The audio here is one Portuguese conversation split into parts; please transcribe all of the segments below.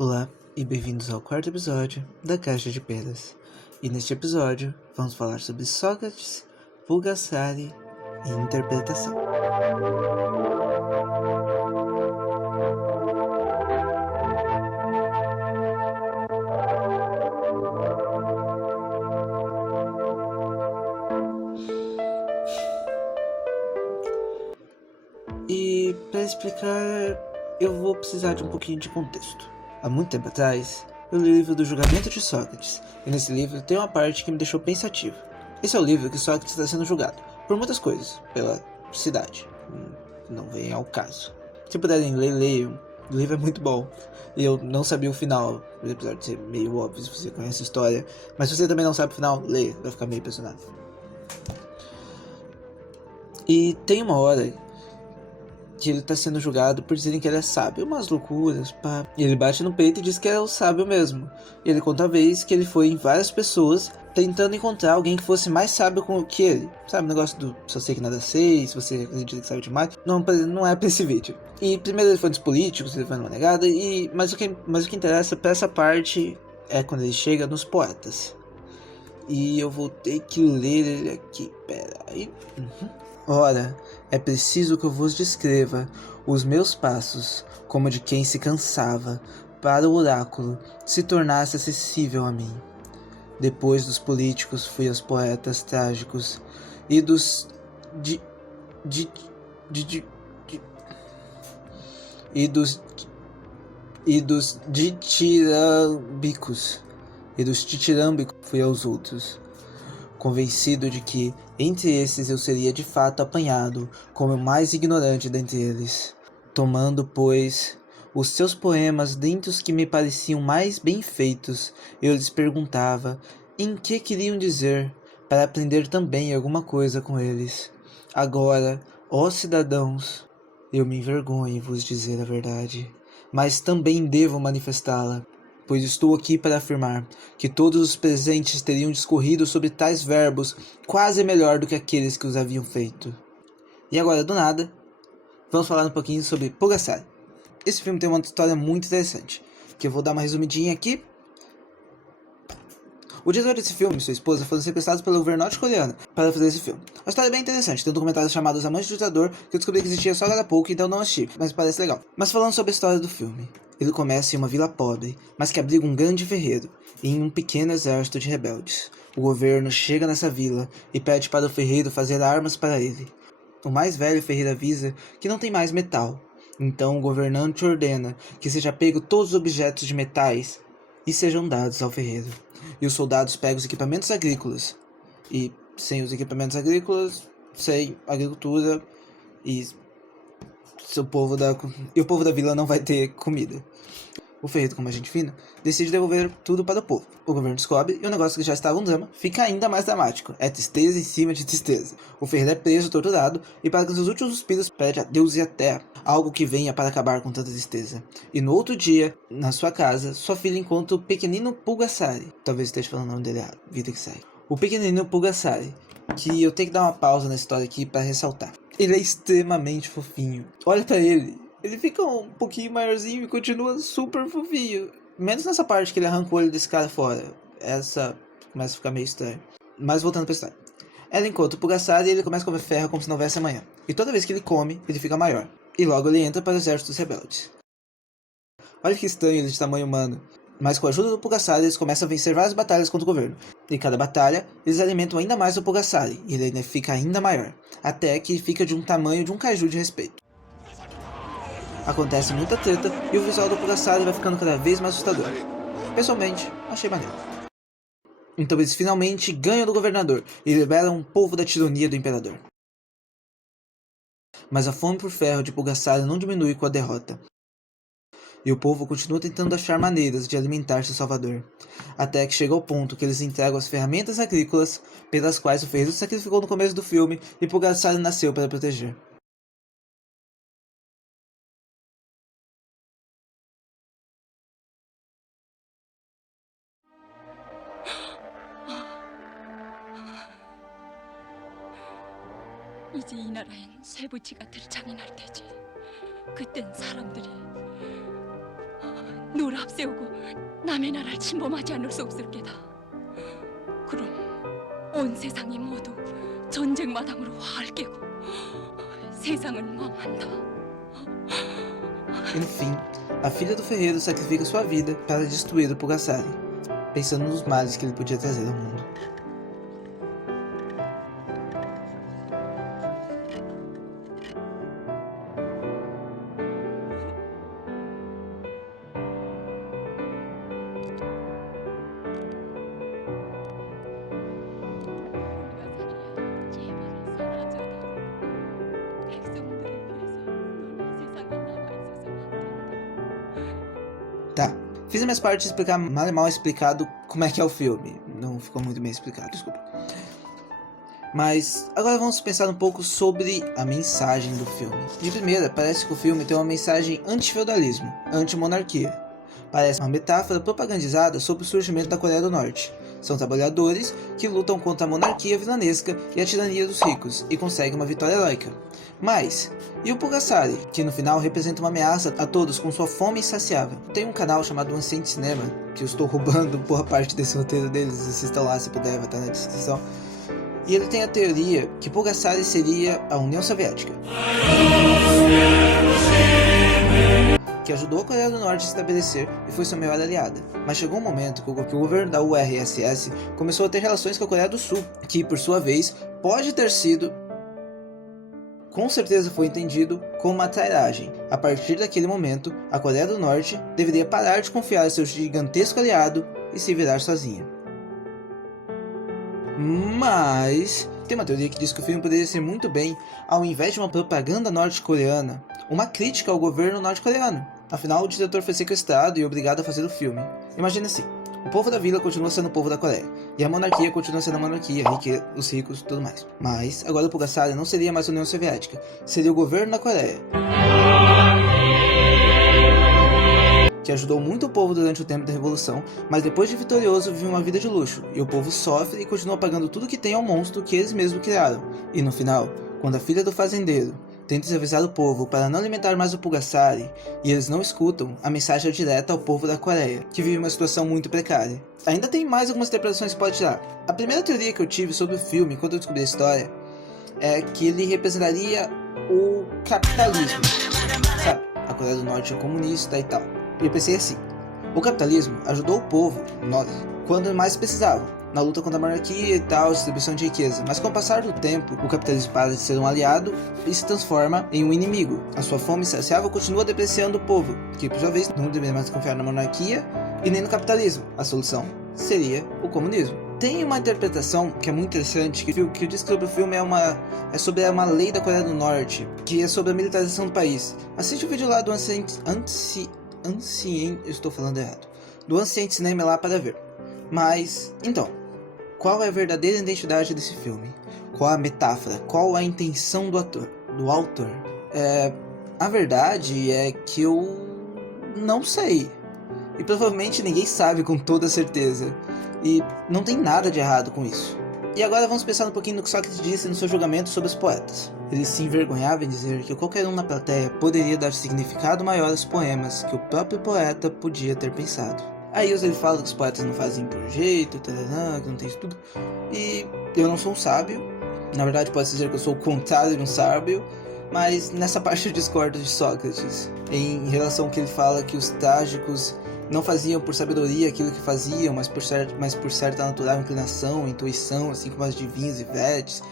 Olá e bem-vindos ao quarto episódio da Caixa de Pedras. E neste episódio vamos falar sobre Sócrates, Pulgasari e interpretação. E para explicar, eu vou precisar de um pouquinho de contexto. Há muito tempo atrás, eu li o livro do Julgamento de Sócrates, e nesse livro tem uma parte que me deixou pensativo. Esse é o livro que Sócrates está sendo julgado, por muitas coisas, pela cidade. Não vem ao caso. Se puderem ler, leiam. O livro é muito bom. E eu não sabia o final, apesar de ser meio óbvio se você conhece a história. Mas se você também não sabe o final, leia, vai ficar meio impressionado. E tem uma hora que ele tá sendo julgado por dizerem que ele é sábio, umas loucuras, pá. E ele bate no peito e diz que é o sábio mesmo. E ele conta a vez que ele foi em várias pessoas tentando encontrar alguém que fosse mais sábio que ele. Sabe o negócio do só sei que nada sei, se você acredita que sabe demais? Não é pra esse vídeo. E primeiro ele foi nos políticos, ele foi numa negada, mas o que interessa pra essa parte é quando ele chega nos poetas. E eu vou ter que ler ele aqui, pera aí. Ora, é preciso que eu vos descreva os meus passos, como de quem se cansava, para o oráculo se tornasse acessível a mim. Depois dos políticos fui aos poetas trágicos e dos ditirâmbicos fui aos outros, convencido de que entre esses eu seria de fato apanhado como o mais ignorante dentre eles. Tomando, pois, os seus poemas dentre os que me pareciam mais bem feitos, eu lhes perguntava em que queriam dizer, para aprender também alguma coisa com eles. Agora, ó cidadãos, eu me envergonho em vos dizer a verdade, mas também devo manifestá-la, pois estou aqui para afirmar que todos os presentes teriam discorrido sobre tais verbos quase melhor do que aqueles que os haviam feito. E agora, do nada, vamos falar um pouquinho sobre Pulgasari. Esse filme tem uma história muito interessante, que eu vou dar uma resumidinha aqui. O diretor desse filme e sua esposa foram sequestrados pelo governo norte-coreano para fazer esse filme. A história é bem interessante, tem um documentário chamado Os Amantes do Ditador, que eu descobri que existia só agora há pouco, então não assisti, mas parece legal. Mas falando sobre a história do filme, ele começa em uma vila pobre, mas que abriga um grande ferreiro, e em um pequeno exército de rebeldes. O governo chega nessa vila e pede para o ferreiro fazer armas para ele. O mais velho ferreiro avisa que não tem mais metal, então o governante ordena que seja pego todos os objetos de metais e sejam dados ao ferreiro. E os soldados pegam os equipamentos agrícolas. E sem os equipamentos agrícolas, sem agricultura, e o povo da vila não vai ter comida. O ferreiro, como agente fino, decide devolver tudo para o povo. O governo descobre e o negócio que já estava um drama fica ainda mais dramático. É tristeza em cima de tristeza. O ferreiro é preso, torturado e para que seus últimos suspiros pede a Deus e a terra algo que venha para acabar com tanta tristeza. E no outro dia, na sua casa, sua filha encontra o pequenino Pulgasari. Talvez esteja falando o nome dele errado. Vida que segue. O pequenino Pulgasari, que eu tenho que dar uma pausa na história aqui para ressaltar. Ele é extremamente fofinho. Olha pra ele. Ele fica um pouquinho maiorzinho e continua super fofinho. Menos nessa parte que ele arranca o olho desse cara fora. Essa começa a ficar meio estranho. Mas voltando pra história. Ela encontra o Pulgasari e ele começa a comer ferro como se não houvesse amanhã. E toda vez que ele come, ele fica maior. E logo ele entra para o exército dos rebeldes. Olha que estranho ele de tamanho humano. Mas com a ajuda do Pulgasari, eles começam a vencer várias batalhas contra o governo. E cada batalha, eles alimentam ainda mais o Pulgasari, e ele ainda fica ainda maior. Até que fica de um tamanho de um caju de respeito. Acontece muita treta e o visual do Pulgasari vai ficando cada vez mais assustador. Pessoalmente, achei maneiro. Então eles finalmente ganham do governador e liberam o povo da tirania do imperador. Mas a fome por ferro de Pulgasari não diminui com a derrota. E o povo continua tentando achar maneiras de alimentar seu salvador. Até que chega ao ponto que eles entregam as ferramentas agrícolas pelas quais o ferreiro se sacrificou no começo do filme e Pulgasari nasceu para proteger. 이제 이 나라엔 쇠붙이가 들 장이 날 테지. 그땐 사람들이 늘 앞세우고 남의 나라를 침범하지 않을 수 없을 게다. 그럼 온 세상이 모두 전쟁 마당으로 화를 깨고 세상은 망한다. E no fim, a filha do ferreiro sacrifica sua vida para destruir o Pulgasari, pensando nos males que ele podia trazer ao mundo. Tá, fiz a minha parte de explicar mal explicado como é que é o filme. Não ficou muito bem explicado, desculpa. Mas agora vamos pensar um pouco sobre a mensagem do filme. De primeira, parece que o filme tem uma mensagem anti-feudalismo, anti-monarquia. Parece uma metáfora propagandizada sobre o surgimento da Coreia do Norte. São trabalhadores que lutam contra a monarquia vilanesca e a tirania dos ricos e conseguem uma vitória heróica. Mas, e o Pulgasari, que no final representa uma ameaça a todos com sua fome insaciável? Tem um canal chamado Anciente Cinema, que eu estou roubando boa parte desse roteiro deles, assistam lá se puder, vai estar na descrição. E ele tem a teoria que Pulgasari seria a União Soviética, que ajudou a Coreia do Norte a se estabelecer e foi sua maior aliada. Mas chegou um momento que o governo da URSS começou a ter relações com a Coreia do Sul, que por sua vez pode ter sido, com certeza foi entendido como uma trairagem. A partir daquele momento, a Coreia do Norte deveria parar de confiar em seu gigantesco aliado e se virar sozinha. Mas tem uma teoria que diz que o filme poderia ser muito bem, ao invés de uma propaganda norte-coreana, uma crítica ao governo norte-coreano. Afinal, o diretor foi sequestrado e obrigado a fazer o filme. Imagina assim, o povo da vila continua sendo o povo da Coreia, e a monarquia continua sendo a monarquia, os ricos e tudo mais. Mas, agora o Pulgasari não seria mais a União Soviética, seria o governo da Coreia, que ajudou muito o povo durante o tempo da Revolução, mas depois de vitorioso vive uma vida de luxo, e o povo sofre e continua pagando tudo que tem ao monstro que eles mesmos criaram. E no final, quando a filha do fazendeiro tenta avisar o povo para não alimentar mais o Pulgasari, e eles não escutam, a mensagem é direta ao povo da Coreia, que vive uma situação muito precária. Ainda tem mais algumas interpretações que pode tirar. A primeira teoria que eu tive sobre o filme, quando eu descobri a história, é que ele representaria o capitalismo, sabe? A Coreia do Norte é comunista e tal. E eu pensei assim, o capitalismo ajudou o povo, nós, quando mais precisava, na luta contra a monarquia e tal, distribuição de riqueza. Mas com o passar do tempo, o capitalismo para de ser um aliado e se transforma em um inimigo. A sua fome insaciável continua depreciando o povo, que por sua vez não deveria mais confiar na monarquia e nem no capitalismo. A solução seria o comunismo. Tem uma interpretação que é muito interessante, que diz que sobre o filme é sobre uma lei da Coreia do Norte, que é sobre a militarização do país. Assiste o vídeo lá do estou falando errado, do Anciente Cinema lá para ver. Mas, então, qual é a verdadeira identidade desse filme? Qual a metáfora? Qual a intenção do autor? A verdade é que eu não sei. E provavelmente ninguém sabe com toda certeza. E não tem nada de errado com isso. E agora vamos pensar um pouquinho no que Sócrates disse no seu julgamento sobre os poetas. Ele se envergonhava em dizer que qualquer um na plateia poderia dar significado maior aos poemas que o próprio poeta podia ter pensado. Aí ele fala que os poetas não fazem por jeito, que não tem estudo. E eu não sou um sábio. Na verdade pode dizer que eu sou o contrário de um sábio. Mas nessa parte eu discordo de Sócrates. Em relação ao que ele fala que os trágicos não faziam por sabedoria aquilo que faziam, mas por certa natural inclinação, intuição, assim como as divinas e vetes.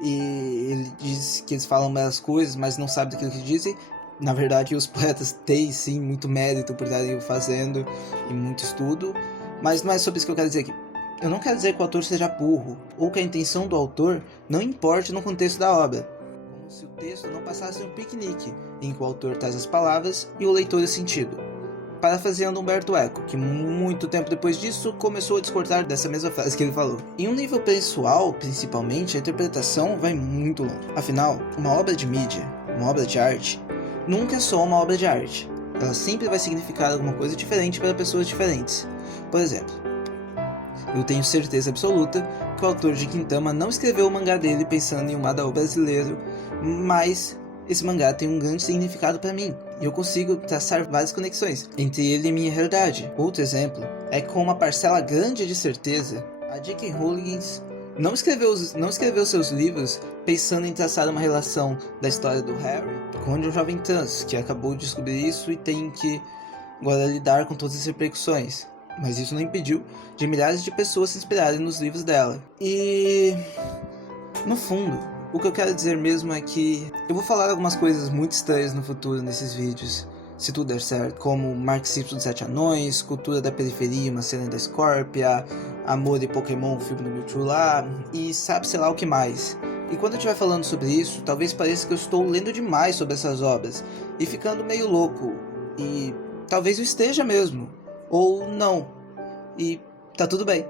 E ele diz que eles falam belas coisas, mas não sabem daquilo que dizem. Na verdade, os poetas têm sim muito mérito por estarem fazendo e muito estudo, mas não é sobre isso que eu quero dizer aqui. Eu não quero dizer que o autor seja burro, ou que a intenção do autor não importe no contexto da obra, como se o texto não passasse um piquenique, em que o autor traz as palavras e o leitor o sentido. Parafraseando Humberto Eco, que muito tempo depois disso começou a discordar dessa mesma frase que ele falou. Em um nível pessoal, principalmente, a interpretação vai muito longe. Afinal, uma obra de mídia, uma obra de arte, nunca é só uma obra de arte. Ela sempre vai significar alguma coisa diferente para pessoas diferentes. Por exemplo, eu tenho certeza absoluta que o autor de Gintama não escreveu o mangá dele pensando em um Madara brasileiro, mas esse mangá tem um grande significado para mim. e eu consigo traçar várias conexões entre ele e minha realidade. Outro exemplo é com uma parcela grande de certeza, a J.K. Rowling não escreveu seus livros pensando em traçar uma relação da história do Harry com um jovem trans que acabou de descobrir isso e tem que agora lidar com todas as repercussões. Mas isso não impediu de milhares de pessoas se inspirarem nos livros dela. E no fundo, o que eu quero dizer mesmo é que eu vou falar algumas coisas muito estranhas no futuro nesses vídeos, se tudo der certo, como Mark Simpson dos Sete Anões, Cultura da Periferia, uma cena da Scorpia, Amor e Pokémon, o filme do Mewtwo lá, e sabe sei lá o que mais. E quando eu estiver falando sobre isso, talvez pareça que eu estou lendo demais sobre essas obras, e ficando meio louco, e talvez eu esteja mesmo, ou não, e tá tudo bem.